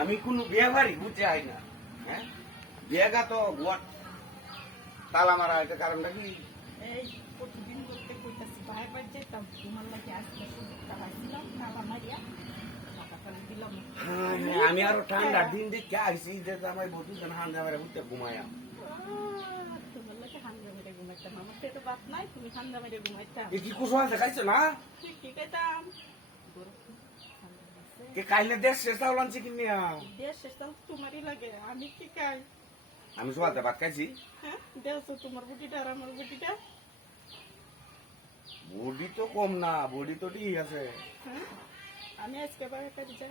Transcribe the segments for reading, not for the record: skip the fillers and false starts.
আমি কোনো বিয়ে বাড়ি বুঝতে আই না, হ্যাঁ বিয়েগা তো তালা মারা এটা কারণটা কি? এই প্রতিদিন করতে কইতাছি বারবার যেতাম তোমার লাগে আজকে সুযোগটা পাইছিলাম তালা মারিয়া টাকা দিলাম। আমি আরো ঠান্ডার দিন দেখে আইসি যে আমার বধু যেন হান্দা মেরে উঠতে ঘুমায়া। তোমার লাগে হান্দা মেরে ঘুমাইতাম, আমার তো এত বাপ নাই, তুমি হান্দা মেরে ঘুমাইতাম। এ কি কুসুম দেখাইছো না? কি খাইতাম কে কাইলে দেশ শেষ চাউল আনছি কিনিয়া। দেশ শেষ তোমারই লাগে, আমি কি খাই? আমি সকালে ভাত খাইছি। হ্যাঁ দেখছো তোমার বুটিটা আর আমার বুটিটা। বডি তো কম না, বডি তো ঠিক আছে। হ্যাঁ আমি আজকে বাইরে কাজে যাই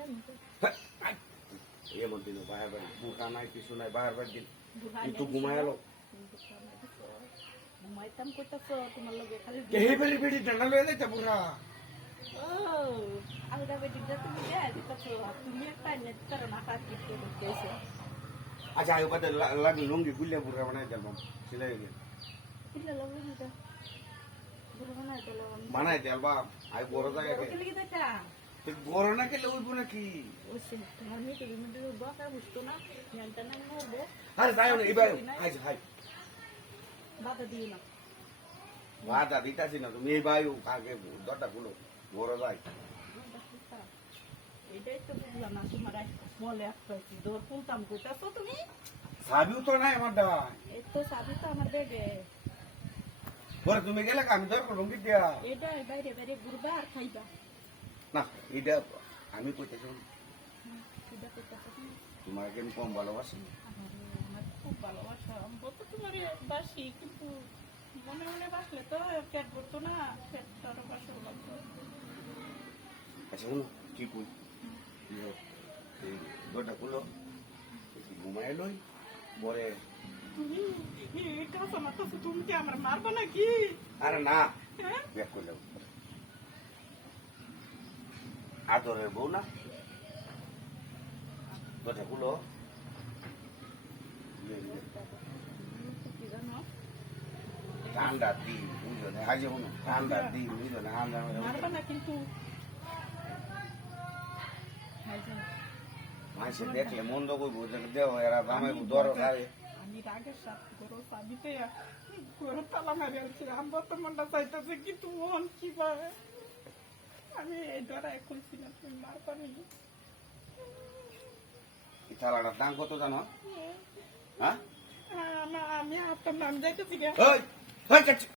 এমন দিন বাহার বাড়ি বুকা নাই কিছু নাই, বাহার বাড়ি দিন কিন্তু ঘুমাইলো। ঘুমাইতাম করতেছো তোমার লগে খালি এই বেড়ি বেড়ি ডান্ডা লয়ে যাইতে পুরা। ও আলগা বেটিটা তুমি দেয় দিতেছো, তুমি একটা নেট করো না কাজ করতে করতেছো। আচ্ছা আগে বাদে লাগি লুঙ্গি গুলিয়া পুরা বানাই দিলাম, সিলাই দিয়ে কিলা লগে দিতা বুড়ো বানাই দিলো বানাই দিলবা। আই বড় জায়গা ওকে লিখে দেটা বড় না গেলে উঠবো নাকি? ওসে তোমার মেয়ে তুমি মধ্যে বকা বুঝতো না, জানতা না মরবে। আরে যাই না এবার হাই হাই বাধা দিও না। বাধা দিতাছি না, তুমি এই ভাই আগে দরটা খুলো, বড় যাই। এটাই তো বুঝলাম না, তোমার বলে একটা দৌড় তুলতাম করতেছো তুমি। সাবিও তো নাই আমার দাওয়া। এই তো সাবি তো আমার বেগে পরে তুমি গেলে আমি ধর লুঙ্গি দিয়া এটা বাইরে বাইরে ঘুরবা আর খাইবা। না এটা আমি কইতেছি এটা করতেছো তুমি। তোমাকে আমি কম ভালোবাসি? আমার খুব ভালোবাসা, আমি বলতো তোমার বাসি, কিন্তু মনে মনে বাসলে তো পেট ভরতো না, পেটটারও বাসা লাগতো। আচ্ছা শুনো কি কই, এই দরটা খুলো, ঘুমাই লই পরে। তুমি কাঁচা মারতেছো, তুমি কি আমার মারবা নাকি? আরে না হ্যাঁ ব্যাক করলাম, আদরের বউ না, দরটা খুলো। কি জানো ঠান্ডার দিন বুঝলো, হাজে শুনো ঠান্ডার দিন বুঝলো না, ঠান্ডা মারবা না কিন্তু। মাসে দেখলে মন্দ করবো, দেও এরা দামে দর খায়। আমি রাগের সাথে গরু সাবিতে গরু তালা মারি আছি, আমার তো মনটা চাইতেছে কিন্তু মন কি পায়। আমি এই ডরা এখন ছিল, তুমি মারবা নি। এই থালাটার দাম কত জানো? হ্যাঁ আমি আপনার নাম যাইতেছি ওই, ওই, কাচ্চি।